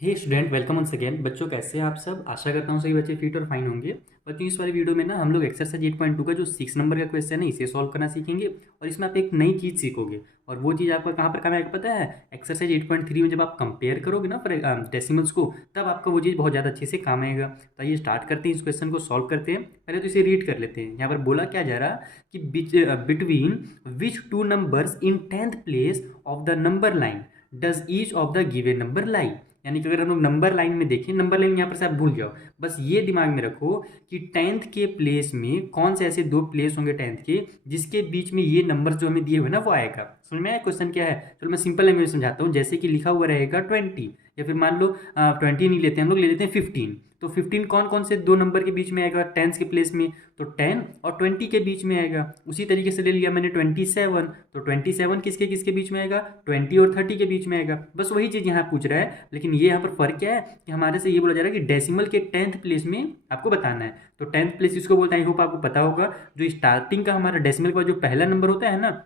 हे student, welcome once again. बच्चों, कैसे हैं आप सब? आशा करता हूँ सभी बच्चे फिट और फाइन होंगे। बच्चों, इस वाली वीडियो में ना हम लोग एक्सरसाइज 8.2 का जो 6 नंबर का क्वेश्चन है इसे सॉल्व करना सीखेंगे। और इसमें आप एक नई चीज़ सीखोगे, और वो चीज़ आपका कहाँ पर काम आएगा पता है? एक्सरसाइज 8.3 में जब आप कंपेयर करोगे ना फिर डेसिमल्स को, तब आपका वो चीज़ बहुत ज़्यादा अच्छे से काम आएगा। तो आइए स्टार्ट करते हैं, इस क्वेश्चन को सॉल्व करते हैं। पहले तो इसे रीड कर लेते हैं। यहाँ पर बोला क्या जा रहा कि between which two numbers in 10th place of the number line does each of the given number lie. यानी कि अगर हम लोग नंबर लाइन में देखें, नंबर लाइन यहाँ पर से आप भूल जाओ, बस ये दिमाग में रखो कि 10th के प्लेस में कौन से ऐसे दो प्लेस होंगे 10th के जिसके बीच में ये नंबर जो हमें दिए हुए ना वो आएगा। समझ में आया क्वेश्चन क्या है? चलो मैं सिंपल लैंग्वेज में समझाता हूँ। जैसे कि लिखा हुआ रहेगा 20, या फिर मान लो 20 नहीं लेते हम लोग, ले लेते हैं 15। तो 15 कौन कौन से दो नंबर के बीच में आएगा 10 के प्लेस में? तो 10 और 20 के बीच में आएगा। उसी तरीके से ले लिया मैंने 27, तो 27 किसके किसके बीच में आएगा? 20 और 30 के बीच में आएगा। बस वही चीज़ यहाँ पूछ रहा है, लेकिन ये यहाँ पर फर्क क्या है कि हमारे से ये बोला जा रहा है कि डेसिमल के 10th प्लेस में आपको बताना है। तो 10th प्लेस इसको बोलते हैं, आई होप आपको पता होगा। जो स्टार्टिंग का हमारा डेसिमल का जो पहला नंबर होता है ना,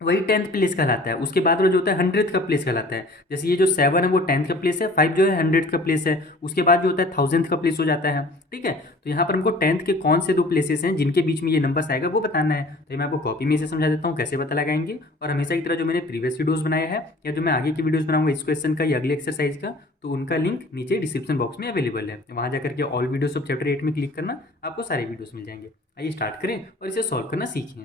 वही 10th प्लेस कहलाता है। उसके बाद वाला जो होता है 100th का प्लेस कहलाता है। जैसे ये जो 7 है वो 10th का प्लेस है, 5 जो है 100th का प्लेस है, उसके बाद जो होता है 1000th का प्लेस हो जाता है। ठीक है, तो यहाँ पर हमको 10th के कौन से दो प्लेसेस हैं जिनके बीच में ये नंबर्स आएगा वो बताना है। तो ये मैं आपको कॉपी में से समझा देता हूँ कैसे पता लगाएंगे। और हमेशा की तरह जो मैंने प्रीवियस वीडियोस बनाया है या जो मैं आगे की वीडियोस बनाऊंगा इस क्वेश्चन का या अगले एक्सरसाइज का, तो उनका लिंक नीचे डिस्क्रिप्शन बॉक्स में अवेलेबल है। वहाँ जाकर के ऑल वीडियोस ऑफ चैप्टर 8 में क्लिक करना, आपको सारे वीडियोस मिल जाएंगे। आइए स्टार्ट करें और इसे सॉल्व करना सीखें।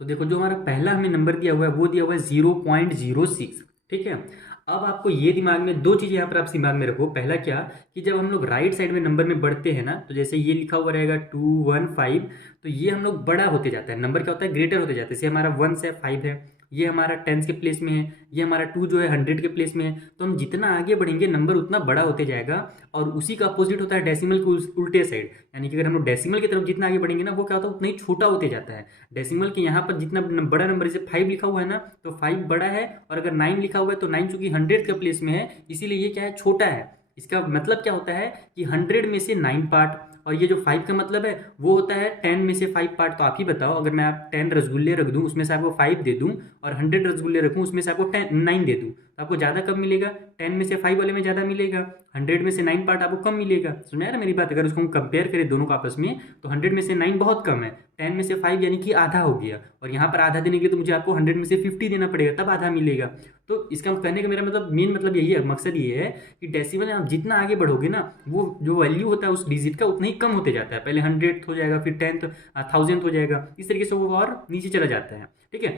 तो देखो, जो हमारा पहला हमें नंबर दिया हुआ है वो दिया हुआ है 0.06। ठीक है, अब आपको ये दिमाग में दो चीज़ें यहाँ पर आप दिमाग में रखो। पहला क्या कि जब हम लोग राइट साइड में नंबर में बढ़ते हैं ना, तो जैसे ये लिखा हुआ रहेगा 215, तो ये हम लोग बड़ा होते जाता है। नंबर क्या होता है? ग्रेटर होते जाता है। जैसे हमारा 1 से 5 है, ये हमारा 10 के प्लेस में है, ये हमारा 2 जो है 100 के प्लेस में है। तो हम जितना आगे बढ़ेंगे नंबर उतना बड़ा होते जाएगा। और उसी का अपोजिट होता है डेसिमल के उल्टे साइड। यानी कि अगर हम लोग डेसिमल की तरफ जितना आगे बढ़ेंगे ना, वो क्या होता है? उतना ही छोटा होते जाता है। डेसिमल के यहाँ पर जितना बड़ा नंबर, जैसे 5 लिखा हुआ है ना, तो 5 बड़ा है। और अगर 9 लिखा हुआ है तो 9 चूंकि 100 का प्लेस में है, इसीलिए ये क्या है? छोटा है। इसका मतलब क्या होता है कि 100 में से 9 पार्ट, और ये जो 5 का मतलब है वो होता है 10 में से 5 पार्ट। तो आप ही बताओ, अगर मैं आप 10 रसगुल्ले रख दूं, उसमें से आपको 5 दे दूं, और 100 रसगुल्ले रखूं, उसमें से आपको 9 दे दूं, तो आपको ज़्यादा कब मिलेगा? 10 में से 5 वाले में ज़्यादा मिलेगा, 100 में से 9 पार्ट आपको कम मिलेगा। सुना है ना मेरी बात? अगर उसको हम कंपेयर करें दोनों को आपस में, तो 100 में से 9 बहुत कम है, 10 में से 5 यानी कि आधा हो गया। और यहाँ पर आधा देने के लिए तो मुझे आपको 100 में से 50 देना पड़ेगा, तब आधा मिलेगा। तो इसका कहने का मेरा मतलब, मेन मतलब यही है, मकसद ये है कि डेसिमल आप जितना आगे बढ़ोगे ना, वो जो वैल्यू होता है उस डिजिट का उतना ही कम होते जाता है। पहले 100th हो जाएगा, फिर 10th, 1000th हो जाएगा, इस तरीके से वो और नीचे चला जाता है। ठीक है,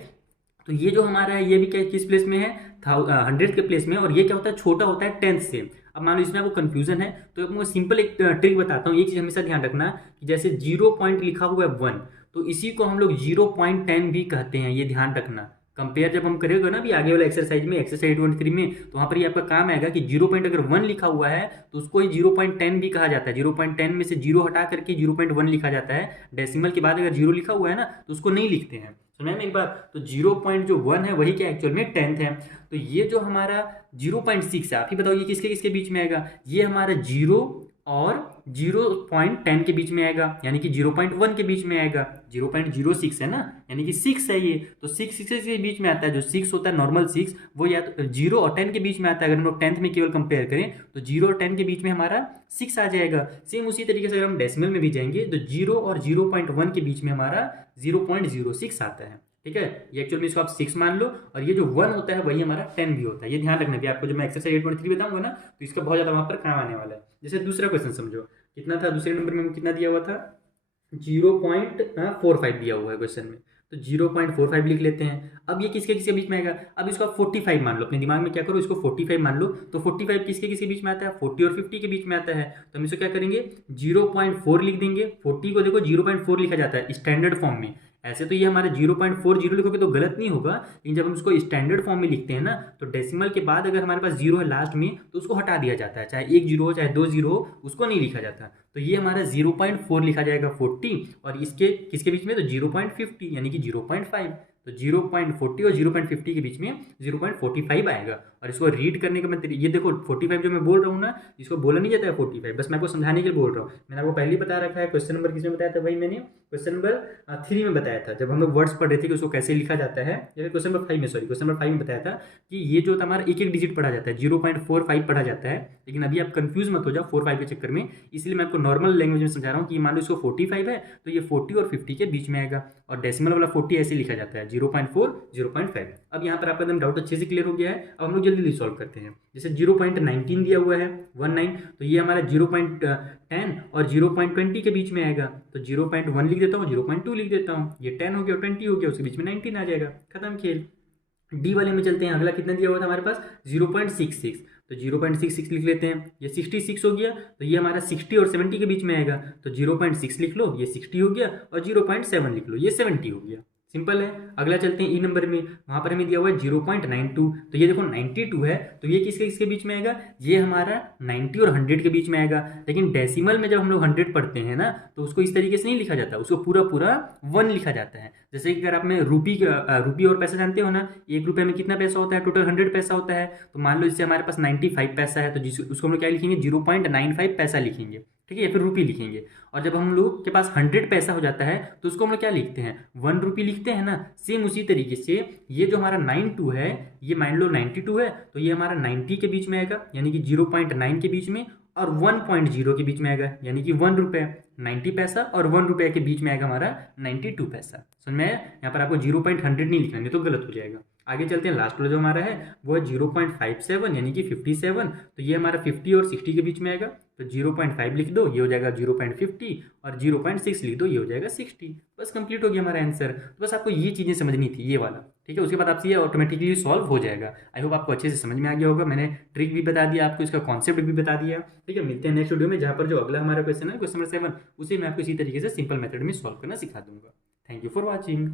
तो ये जो हमारा है ये भी क्या किस प्लेस में है? 100th के प्लेस में। और ये क्या होता है? छोटा होता है 10th से। अब मान लो इसमें आपको कंफ्यूजन है, तो आपको सिंपल एक ट्रिक बताता हूँ। ये चीज़ हमेशा ध्यान रखना कि जैसे 0 पॉइंट लिखा हुआ है 1, तो इसी को हम लोग 0.10 भी कहते हैं, ये ध्यान रखना। कंपेयर जब हम करेंगे ना भी आगे वाला एक्सरसाइज में, एक्सरसाइज 8.3 में, तो वहाँ पर ये आपका काम आएगा कि 0 पॉइंट अगर 1 लिखा हुआ है तो उसको ही 0.10 भी कहा जाता है। 0.10 में से 0 हटा करके 0.1 लिखा जाता है। डेसिमल के बाद अगर 0 लिखा हुआ है ना, तो उसको नहीं लिखते हैं। सुना है ना एक बात? तो 0.1 है वही क्या एक्चुअल में 10th है। तो ये जो हमारा 0.6 है, आप ही बताओ ये किसके किसके बीच में आएगा? ये हमारा 0 और 0.10 के बीच में आएगा, यानी कि 0.1 के बीच में आएगा। 0.06 है ना, यानी कि 6 है ये, तो 6 के बीच में आता है। जो 6 होता है नॉर्मल 6, वो या तो 0 और 10 के बीच में आता है। अगर हम लोग 10th में केवल कंपेयर करें तो 0 और 10 के बीच में हमारा 6 आ जाएगा। सेम उसी तरीके से अगर हम डेसिमल में भी जाएंगे तो 0 और 0.1 के बीच में हमारा 0.06 आता है। ठीक है, ये एक्चुअल में इसको आप 6 मान लो, और ये जो 1 होता है वही हमारा 10 भी होता है। ये ध्यान रखना भी आपको, जो मैं एक्सरसाइज 8.3 बताऊंगा ना, तो इसका बहुत ज़्यादा वहाँ पर काम आने वाला है। जैसे दूसरा क्वेश्चन समझो, कितना था दूसरे नंबर में? कितना दिया हुआ था? 0.45 दिया हुआ है क्वेश्चन में, तो 0.45 लिख लेते हैं। अब ये किसके किसके बीच में आएगा? अब इसको आप 45 मान लो, अपने दिमाग में क्या करो, इसको 45 मान लो। तो 45 किसके किसके बीच में आता है? 40 और 50 के बीच में आता है। तो हम इसको क्या करेंगे? 0.4 लिख देंगे। 40 को देखो 0.4 लिखा जाता है स्टैंडर्ड फॉर्म में। ऐसे तो ये हमारे 0.40 लिखोगे तो गलत नहीं होगा, लेकिन जब हम इसको स्टैंडर्ड फॉर्म में लिखते हैं ना, तो डेसिमल के बाद अगर हमारे पास 0 है लास्ट में, तो उसको हटा दिया जाता है। चाहे एक 0 हो चाहे दो 0 हो, उसको नहीं लिखा जाता। तो ये हमारा 0.4 लिखा जाएगा 40, और इसके किसके बीच में? तो 0.50 यानी कि 0.5। तो 0.40 और 0.50 के बीच में 0.45 आएगा। और इसको रीड करने का मैं ये देखो 45 जो मैं बोल रहा हूँ ना, इसको बोला नहीं जाता है 45, बस मैं आपको समझाने के लिए बोल रहा हूँ। मैंने आपको पहले ही बता रखा है, क्वेश्चन नंबर किसमें बताया था भाई, मैंने क्वेश्चन नंबर 3 में बताया था, जब हम लोग वर्ड्स पढ़ रहे थे कि उसको कैसे लिखा जाता है, या फिर क्वेश्चन नंबर 5 में, सॉरी क्वेश्चन नंबर 5 में बताया था कि ये जो हमारा एक एक डिजिट पढ़ा जाता है 0.45 पढ़ा जाता है। लेकिन अभी आप कंफ्यूज मत हो जाओ 4-5 के चक्कर में, इसलिए मैं आपको नॉर्मल लैंग्वेज में समझा रहा हूँ कि मान लो इसको 45 है तो ये 40 और 50 के बीच में आएगा, और डेसिमल वाला 40 ऐसे लिखा जाता है 0.4 0.5। अब यहाँ पर आपका एकदम डाउट अच्छे से क्लियर हो गया है। अब हम लोग जल्दी जल्दी सॉल्व करते हैं। जैसे 0.19 दिया हुआ है 19, तो ये हमारा 0.10 और 0.20 के बीच में आएगा, तो 0.1 लिख देता हूँ, 0.2 लिख देता हूँ, ये 10 हो गया, 20 हो गया, उसके बीच में 19 आ जाएगा, खत्म खेल। डी वाले में चलते हैं। अगला कितना दिया हुआ था हमारे पास 0.66, तो 0.66 लिख लेते हैं। ये 66 हो गया, तो ये हमारा 60 और 70 के बीच में आएगा, तो 0.6 लिख लो, ये 60 हो गया, और 0.7 लिख लो, ये 70 हो गया। सिंपल है। अगला चलते हैं ई नंबर में, वहाँ पर हमें दिया हुआ है 0.92, तो ये देखो 92 है, तो ये किसके बीच में आएगा, ये हमारा 90 और 100 के बीच में आएगा। लेकिन डेसिमल में जब हम लोग 100 पढ़ते हैं ना, तो उसको इस तरीके से नहीं लिखा जाता, उसको पूरा पूरा 1 लिखा जाता है। जैसे कि अगर आप में रूपी और पैसा जानते हो ना, 1 रुपये में कितना पैसा होता है, टोटल 100 पैसा होता है। तो मान लो इससे हमारे पास 95 पैसा है, तो उसको हम लोग क्या लिखेंगे, 0.95 पैसा लिखेंगे, ठीक है, या फिर रुपी लिखेंगे। और जब हम लोग के पास 100 पैसा हो जाता है, तो उसको हम लोग क्या लिखते हैं, 1 रुपी लिखते हैं ना। सेम उसी तरीके से ये जो हमारा 92 है, ये मान लो 92 है, तो ये हमारा 90 के बीच में आएगा, यानी कि 0.9 के बीच में, और 1.0 के बीच में आएगा, यानी कि 1 रुपये। 90 पैसा और 1 रुपये के बीच में आएगा हमारा 92 पैसा। समझ में आया? यहाँ पर आपको 0.100 नहीं लिखना, नहीं तो गलत हो जाएगा। आगे चलते हैं, लास्ट वाला जो हमारा है वो है 0.57, यानी कि 57, तो ये हमारा 50 और 60 के बीच में आएगा, तो 0.5 लिख दो, ये हो जाएगा 0.50, और 0.6 लिख दो, ये हो जाएगा 60। बस कंप्लीट हो गया हमारा आंसर। तो बस आपको ये चीज़ें समझनी थी, ये वाला, ठीक है। उसके बाद आपसे ये ऑटोमेटिकली सॉल्व हो जाएगा। आई होप आपको अच्छे से समझ में आ गया होगा। मैंने ट्रिक भी बता दिया आपको, इसका कॉन्सेप्ट भी बता दिया, ठीक है। मिलते हैं नेक्स्ट वीडियो में, जहाँ पर जो अगला हमारा क्वेश्चन है, क्वेश्चन नंबर 7, उसे मैं आपको इसी तरीके से सिंपल मेथड में सॉल्व करना सिखा दूंगा। Thank you for watching.